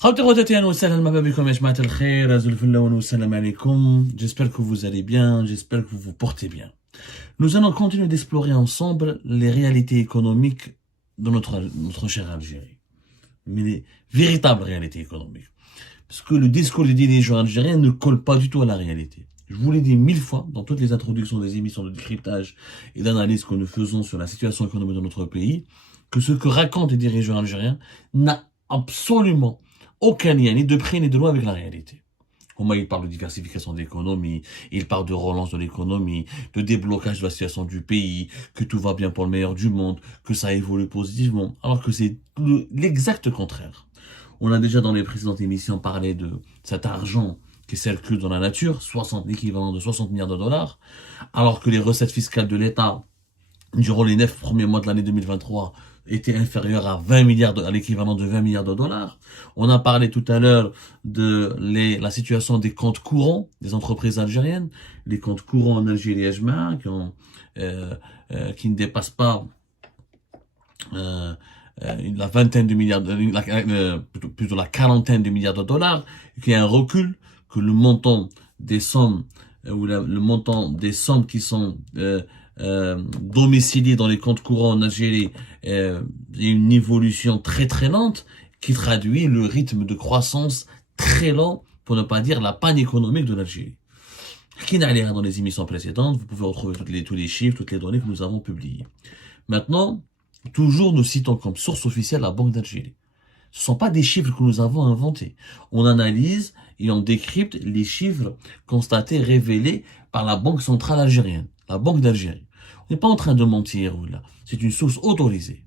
J'espère que vous allez bien, j'espère que vous vous portez bien. Nous allons continuer d'explorer ensemble les réalités économiques de notre chère Algérie. Mais les véritables réalités économiques. Parce que le discours des dirigeants algériens ne colle pas du tout à la réalité. Je vous l'ai dit 1000 fois dans toutes les introductions des émissions de décryptage et d'analyse que nous faisons sur la situation économique de notre pays, que ce que racontent les dirigeants algériens n'a absolument aucun lien, ni de près ni de loin, avec la réalité. Au moins, il parle de diversification de l'économie, il parle de relance de l'économie, de déblocage de la situation du pays, que tout va bien pour le meilleur du monde, que ça évolue positivement, alors que c'est l'exact contraire. On a déjà dans les précédentes émissions parlé de cet argent qui circule dans la nature, l'équivalent de 60 milliards de dollars, alors que les recettes fiscales de l'État, durant les 9 premiers mois de l'année 2023, était inférieur à à l'équivalent de 20 milliards de dollars. On a parlé tout à l'heure de la situation des comptes courants des entreprises algériennes. Les comptes courants en Algérie et Jma, qui ne dépassent pas la vingtaine de milliards, plutôt la quarantaine de milliards de dollars, qui a un recul, que le montant des sommes, le montant des sommes qui sont domiciliés dans les comptes courants en Algérie, une évolution très très lente qui traduit le rythme de croissance très lent, pour ne pas dire la panne économique de l'Algérie. Qui n'a l'air dans les émissions précédentes, vous pouvez retrouver tous les chiffres, toutes les données que nous avons publiées. Maintenant, toujours nous citons comme source officielle la Banque d'Algérie. Ce ne sont pas des chiffres que nous avons inventés. On analyse et on décrypte les chiffres constatés, révélés par la Banque centrale algérienne, la Banque d'Algérie. On n'est pas en train de mentir, là. C'est une source autorisée.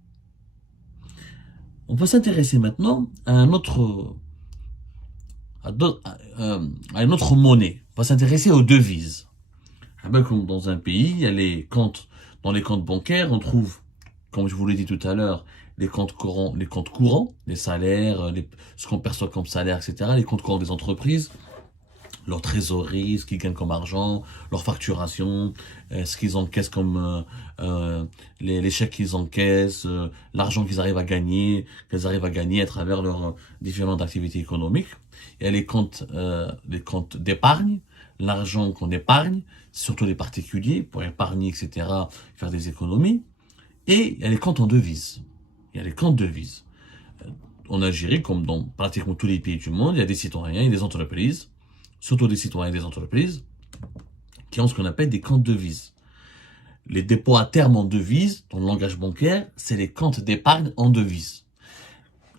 On va s'intéresser maintenant à une autre monnaie. On va s'intéresser aux devises. Comme dans un pays, il y a dans les comptes bancaires, on trouve, comme je vous l'ai dit tout à l'heure, les comptes courants, les salaires, ce qu'on perçoit comme salaire, etc., les comptes courants des entreprises, leur trésorerie, ce qu'ils gagnent comme argent, leur facturation, ce qu'ils encaissent comme les chèques qu'ils encaissent, l'argent qu'ils arrivent à gagner à travers leurs différentes activités économiques. Il y a les comptes d'épargne, l'argent qu'on épargne, surtout les particuliers, pour épargner, etc., faire des économies. Et il y a les comptes en devises. En Algérie, comme dans pratiquement tous les pays du monde, il y a des citoyens et des entreprises, surtout des citoyens et des entreprises, qui ont ce qu'on appelle des comptes devises. Les dépôts à terme en devises, dans le langage bancaire, c'est les comptes d'épargne en devises.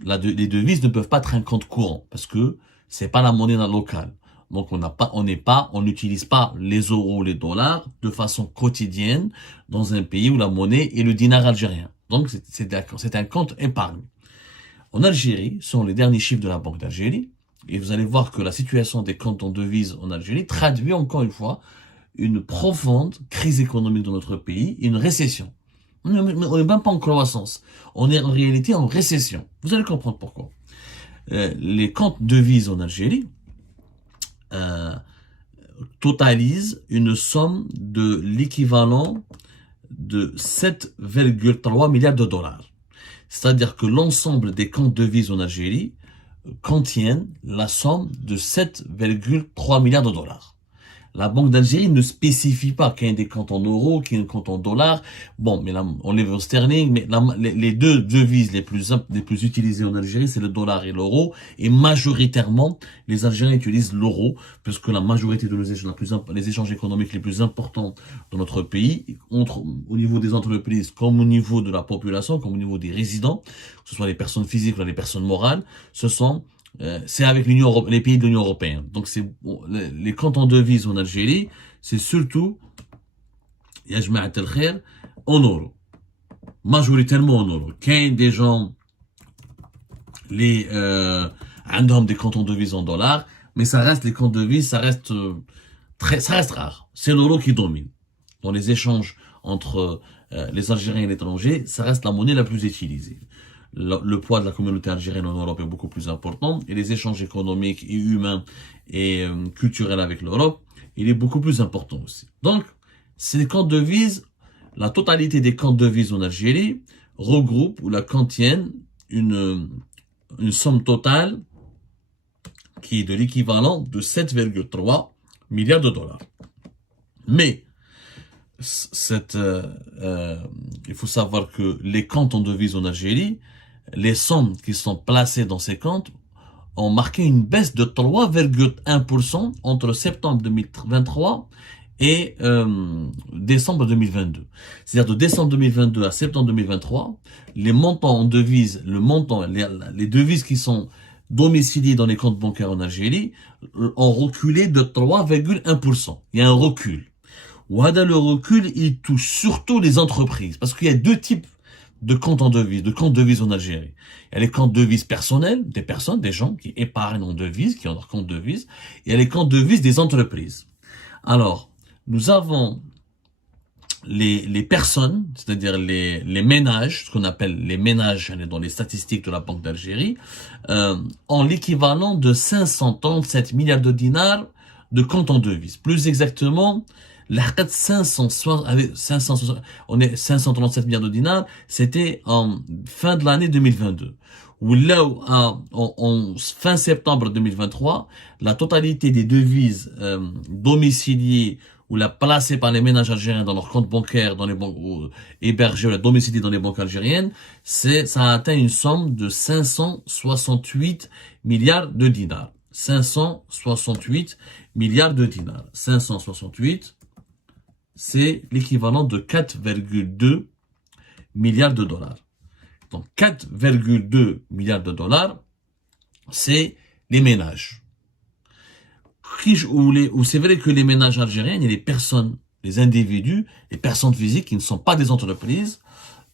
Les devises ne peuvent pas être un compte courant, parce que c'est pas la monnaie locale. Donc on n'utilise pas les euros, les dollars de façon quotidienne dans un pays où la monnaie est le dinar algérien. Donc c'est un compte épargne. En Algérie, selon les derniers chiffres de la Banque d'Algérie, et vous allez voir que la situation des comptes en devises en Algérie traduit encore une fois une profonde crise économique dans notre pays, une récession. On n'est même pas en croissance, on est en réalité en récession. Vous allez comprendre pourquoi. Les comptes devises en Algérie totalise une somme de l'équivalent de 7,3 milliards de dollars. C'est-à-dire que l'ensemble des comptes devises en Algérie contiennent la somme de 7,3 milliards de dollars. La Banque d'Algérie ne spécifie pas qu'il y a des comptes en euros, qu'il y a des comptes en dollars. Bon, mais là, on est au sterling, mais les deux devises les plus utilisées en Algérie, c'est le dollar et l'euro. Et majoritairement, les Algériens utilisent l'euro, puisque la majorité de les échanges économiques les plus importants dans notre pays, au niveau des entreprises, comme au niveau de la population, comme au niveau des résidents, que ce soit les personnes physiques ou les personnes morales, c'est avec les pays de l'Union européenne. Donc les comptes en devises en Algérie, c'est surtout en euros, majoritairement en euros. Qu'il y ait des gens ont des comptes en devises en dollars, mais les comptes de devises, ça reste rare. C'est l'euro qui domine. Dans les échanges entre les Algériens et l'étranger, ça reste la monnaie la plus utilisée. Le poids de la communauté algérienne en Europe est beaucoup plus important et les échanges économiques et humains et culturels avec l'Europe, il est beaucoup plus important aussi. Donc, ces comptes devises, la totalité des comptes devises en Algérie regroupe ou la contiennent une somme totale qui est de l'équivalent de 7,3 milliards de dollars. Mais il faut savoir que les comptes en devises en Algérie, les sommes qui sont placées dans ces comptes ont marqué une baisse de 3,1% entre septembre 2023 et décembre 2022. C'est-à-dire de décembre 2022 à septembre 2023, les montants en devises, les devises qui sont domiciliées dans les comptes bancaires en Algérie ont reculé de 3,1%. Il y a un recul. Le recul, il touche surtout les entreprises, parce qu'il y a deux types de comptes en devises, de comptes devises en Algérie. Il y a les comptes devises personnels, des personnes, des gens qui épargnent en devises, qui ont leur compte devises. Il y a les comptes devises des entreprises. Alors, nous avons les personnes, c'est-à-dire les ménages, ce qu'on appelle les ménages dans les statistiques de la Banque d'Algérie, ont l'équivalent de 537 milliards de dinars de comptes en devises. Plus exactement, on est 537 milliards de dinars, c'était en fin de l'année 2022. Où là, en fin septembre 2023, la totalité des devises domiciliées ou la placées par les ménages algériens dans leurs comptes bancaires, dans les banques hébergées ou la domiciliées dans les banques algériennes, ça a atteint une somme de 568 milliards de dinars. 568 milliards de dinars. 568, c'est l'équivalent de 4,2 milliards de dollars. Donc 4,2 milliards de dollars, c'est les ménages. Ou c'est vrai que les ménages algériens et les personnes, les individus, les personnes physiques qui ne sont pas des entreprises,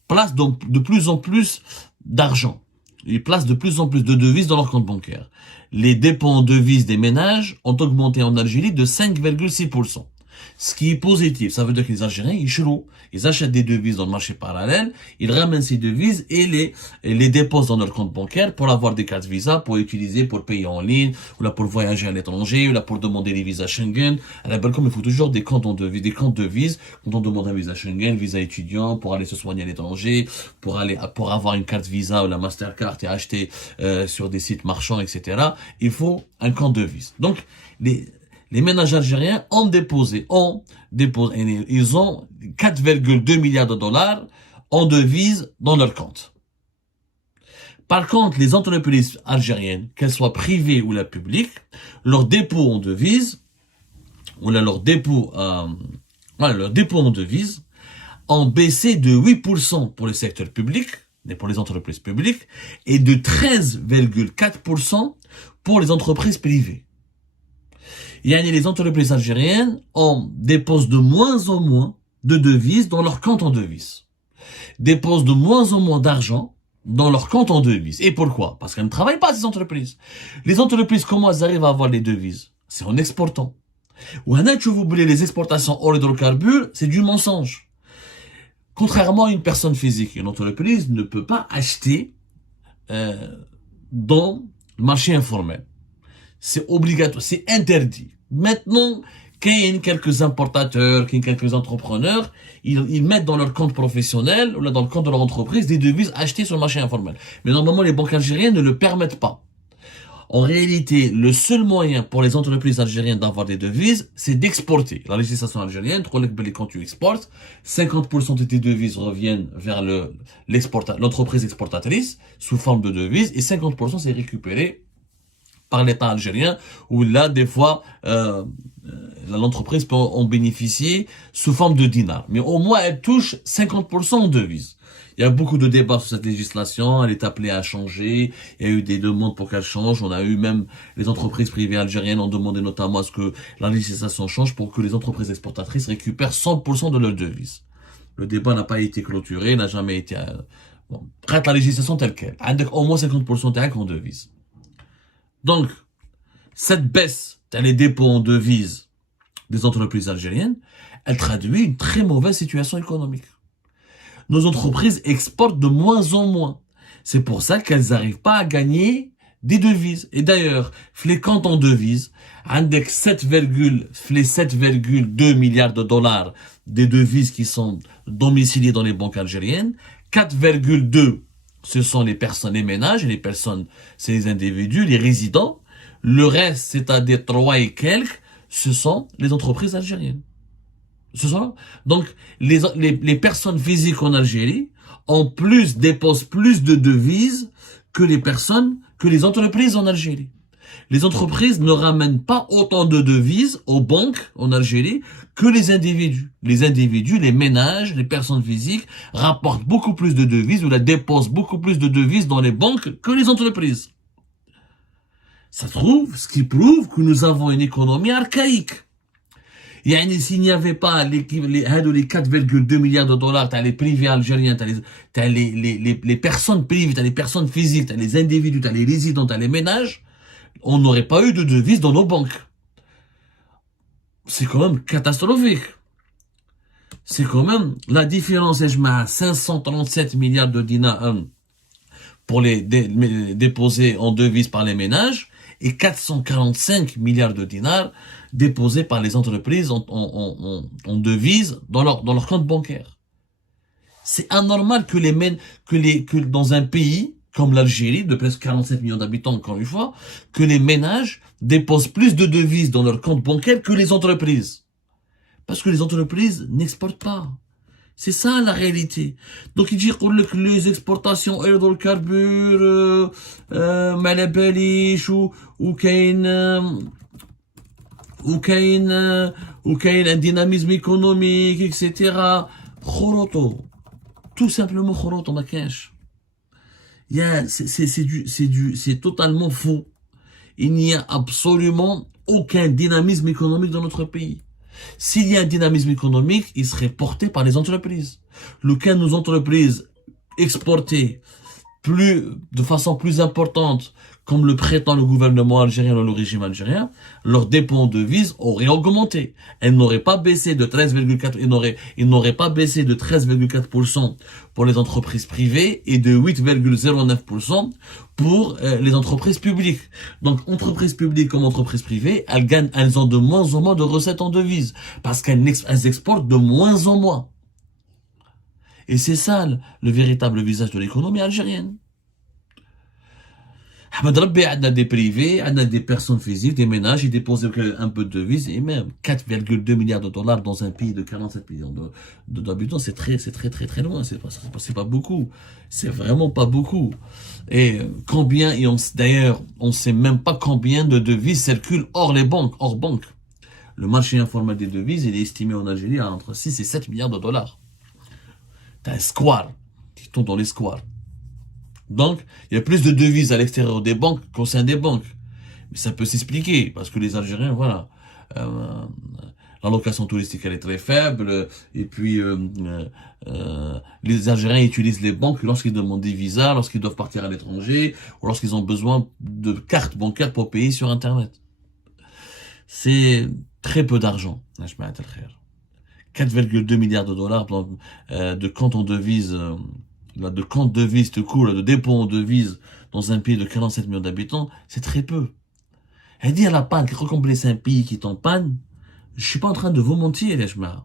placent donc de plus en plus d'argent. Ils placent de plus en plus de devises dans leur compte bancaire. Les dépôts en devises des ménages ont augmenté en Algérie de 5,6%. Ce qui est positif, ça veut dire que les Algériens, ils achètent des devises dans le marché parallèle, ils ramènent ces devises et les déposent dans leur compte bancaire pour avoir des cartes Visa, pour utiliser, pour payer en ligne, ou là pour voyager à l'étranger, ou là pour demander les visas Schengen. À la Belgique, il faut toujours des comptes de devises, quand on demande un visa Schengen, visa étudiant, pour aller se soigner à l'étranger, pour avoir une carte Visa ou la Mastercard et acheter sur des sites marchands, etc. Il faut un compte de devise. Donc, les ménages algériens ont déposé, ils ont 4,2 milliards de dollars en devises dans leur compte. Par contre, les entreprises algériennes, qu'elles soient privées ou la publique, leurs dépôts en devises, leurs dépôts en devises ont baissé de 8% pour le secteur public, et pour les entreprises publiques, et de 13,4% pour les entreprises privées. Les entreprises algériennes déposent de moins en moins de devises dans leur compte en devises. Déposent de moins en moins d'argent dans leur compte en devises. Et pourquoi? Parce qu'elles ne travaillent pas, ces entreprises. Les entreprises, comment elles arrivent à avoir les devises? C'est en exportant. Ou vous voulez les exportations hors hydrocarbures, c'est du mensonge. Contrairement à une personne physique, une entreprise ne peut pas acheter dans le marché informel. C'est obligatoire, c'est interdit. Maintenant, quand il y a quelques importateurs, quand il y a quelques entrepreneurs, ils mettent dans leur compte professionnel ou là dans le compte de leur entreprise des devises achetées sur le marché informel. Mais normalement, les banques algériennes ne le permettent pas. En réalité, le seul moyen pour les entreprises algériennes d'avoir des devises, c'est d'exporter. La législation algérienne, quand tu exportes, 50% de tes devises reviennent vers l'entreprise exportatrice sous forme de devises et 50% c'est récupéré par l'État algérien, où là, des fois, l'entreprise peut en bénéficier sous forme de dinars. Mais au moins, elle touche 50% en devises. Il y a beaucoup de débats sur cette législation, elle est appelée à changer, il y a eu des demandes pour qu'elle change, on a eu même les entreprises privées algériennes ont demandé notamment à ce que la législation change pour que les entreprises exportatrices récupèrent 100% de leurs devises. Le débat n'a pas été clôturé, n'a jamais été... prête la législation telle qu'elle. Avec au moins 50% de en devises. Donc, cette baisse dans les dépôts en devises des entreprises algériennes, elle traduit une très mauvaise situation économique. Nos entreprises exportent de moins en moins. C'est pour ça qu'elles n'arrivent pas à gagner des devises. Et d'ailleurs, les comptes en devises, avec 7,2 milliards de dollars des devises qui sont domiciliées dans les banques algériennes, 4,2 ce sont les personnes, les ménages, et les personnes, c'est les individus, les résidents. Le reste, c'est-à-dire 3 et quelques, ce sont les entreprises algériennes. Donc, les personnes physiques en Algérie déposent plus de devises que que les entreprises en Algérie. Les entreprises ne ramènent pas autant de devises aux banques en Algérie que les individus. Les individus, les ménages, les personnes physiques rapportent beaucoup plus de devises ou la déposent beaucoup plus de devises dans les banques que les entreprises. Ce qui prouve que nous avons une économie archaïque. S'il n'y avait pas les 4,2 milliards de dollars, t'as les privés algériens, t'as les personnes privées, t'as les personnes physiques, t'as les individus, t'as les résidents, t'as les ménages, on n'aurait pas eu de devises dans nos banques. C'est quand même catastrophique. C'est quand même la différence, je mets 537 milliards de dinars pour les déposés en devises par les ménages et 445 milliards de dinars déposés par les entreprises en devises dans leur compte bancaire. C'est anormal que dans un pays comme l'Algérie, de presque 47 millions d'habitants, encore une fois, que les ménages déposent plus de devises dans leur compte bancaire que les entreprises. Parce que les entreprises n'exportent pas. C'est ça la réalité. Donc il dit que les exportations hydrocarbures, malabalish ou qu'il y a un dynamisme économique, etc. Khoroto. Tout simplement khoroto ma cache. C'est totalement faux. Il n'y a absolument aucun dynamisme économique dans notre pays. S'il y a un dynamisme économique, il serait porté par les entreprises. Lequel nos entreprises exportées de façon plus importante, comme le prétend le gouvernement algérien ou le régime algérien, leurs dépôts en devises auraient augmenté. Elles n'auraient pas baissé de 13,4, ils n'auraient pas baissé de 13,4% pour les entreprises privées et de 8,09% pour les entreprises publiques. Donc, entreprises publiques comme entreprises privées, elles ont de moins en moins de recettes en devises parce qu'elles exportent de moins en moins. Et c'est ça le véritable visage de l'économie algérienne. Ahmed Rabbi, on a des privés, on a des personnes physiques, des ménages, ils déposent un peu de devises et même 4,2 milliards de dollars dans un pays de 47 millions d'habitants, c'est très loin, c'est pas beaucoup. C'est vraiment pas beaucoup. Et d'ailleurs, on sait même pas combien de devises circulent hors banque. Le marché informel des devises, il est estimé en Algérie à entre 6 et 7 milliards de dollars. T'as un square qui tombe dans les squares. Donc, il y a plus de devises à l'extérieur des banques qu'au sein des banques. Mais ça peut s'expliquer, parce que les Algériens, voilà, la location touristique, elle est très faible, et puis les Algériens utilisent les banques lorsqu'ils demandent des visas, lorsqu'ils doivent partir à l'étranger, ou lorsqu'ils ont besoin de cartes bancaires pour payer sur Internet. C'est très peu d'argent, 4,2 milliards de dollars de comptes en devises, de compte de devises de dépôt en devises dans un pays de 47 millions d'habitants, c'est très peu. Elle dit à la panne, comme c'est un pays qui est en panne, je suis pas en train de vous mentir, les chemins.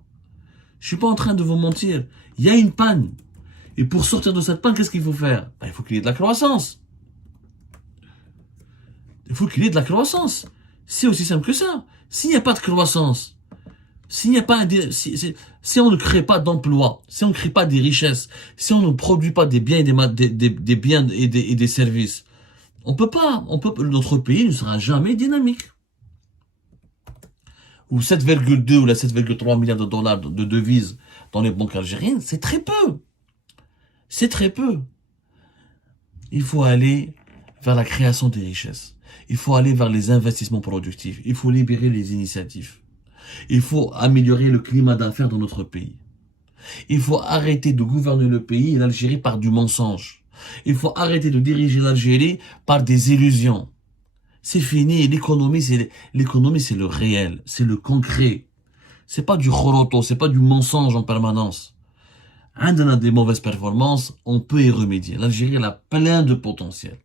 Je suis pas en train de vous mentir. Il y a une panne. Et pour sortir de cette panne, qu'est-ce qu'il faut faire? Il faut qu'il y ait de la croissance. Il faut qu'il y ait de la croissance. C'est aussi simple que ça. S'il n'y a pas de croissance, si on ne crée pas d'emplois, si on ne crée pas des richesses, si on ne produit pas des biens des biens et des services, notre pays ne sera jamais dynamique. Ou 7,2 ou la 7,3 milliards de dollars de devises dans les banques algériennes, c'est très peu. C'est très peu. Il faut aller vers la création des richesses. Il faut aller vers les investissements productifs. Il faut libérer les initiatives. Il faut améliorer le climat d'affaires dans notre pays. Il faut arrêter de gouverner le pays et l'Algérie par du mensonge. Il faut arrêter de diriger l'Algérie par des illusions. C'est fini. L'économie, c'est le réel. C'est le concret. C'est pas du khoroto, c'est pas du mensonge en permanence. On a des mauvaises performances, on peut y remédier. L'Algérie, elle a plein de potentiel.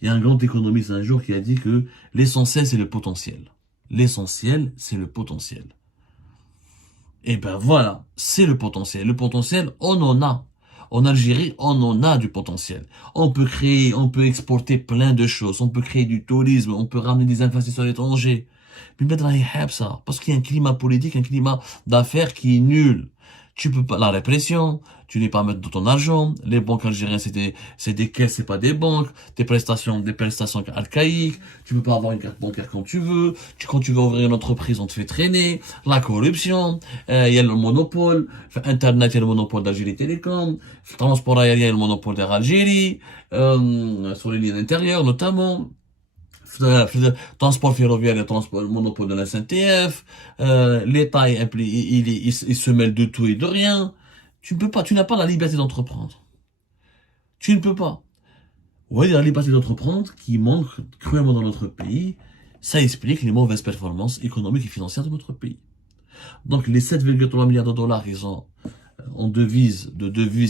Il y a un grand économiste un jour qui a dit que l'essentiel, c'est le potentiel. L'essentiel, c'est le potentiel. Et ben voilà, c'est le potentiel. Le potentiel, on en a. En Algérie, on en a du potentiel. On peut créer, on peut exporter plein de choses. On peut créer du tourisme, on peut ramener des investisseurs étrangers. Mais maintenant, il y a ça. Parce qu'il y a un climat politique, un climat d'affaires qui est nul. Tu peux pas, la répression, tu n'es pas mettre de ton argent. Les banques algériennes, c'est des caisses, c'est pas des banques. Des prestations archaïques. Tu peux pas avoir une carte bancaire quand tu veux. Quand tu veux ouvrir une entreprise, on te fait traîner. La corruption, il y a le monopole. Internet, il y a le monopole d'Algérie Télécom. Transport aérien, il y a le monopole d'Air Algérie. Sur les lignes intérieures, notamment. Transport ferroviaire et transport, le monopole de la SNTF, l'État il se mêle de tout et de rien. Tu ne peux pas, tu n'as pas la liberté d'entreprendre. Tu ne peux pas. Oui, la liberté d'entreprendre qui manque cruellement dans notre pays, ça explique les mauvaises performances économiques et financières de notre pays. Donc les 7,3 milliards de dollars qu'ils ont en devises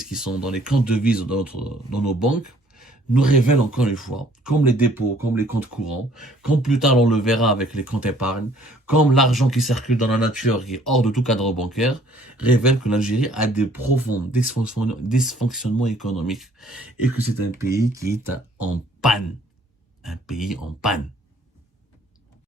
qui sont dans les comptes de devises dans nos banques, nous révèle encore une fois, comme les dépôts, comme les comptes courants, comme plus tard on le verra avec les comptes épargne, comme l'argent qui circule dans la nature, qui est hors de tout cadre bancaire, révèle que l'Algérie a des profonds dysfonctionnements économiques et que c'est un pays qui est en panne. Un pays en panne.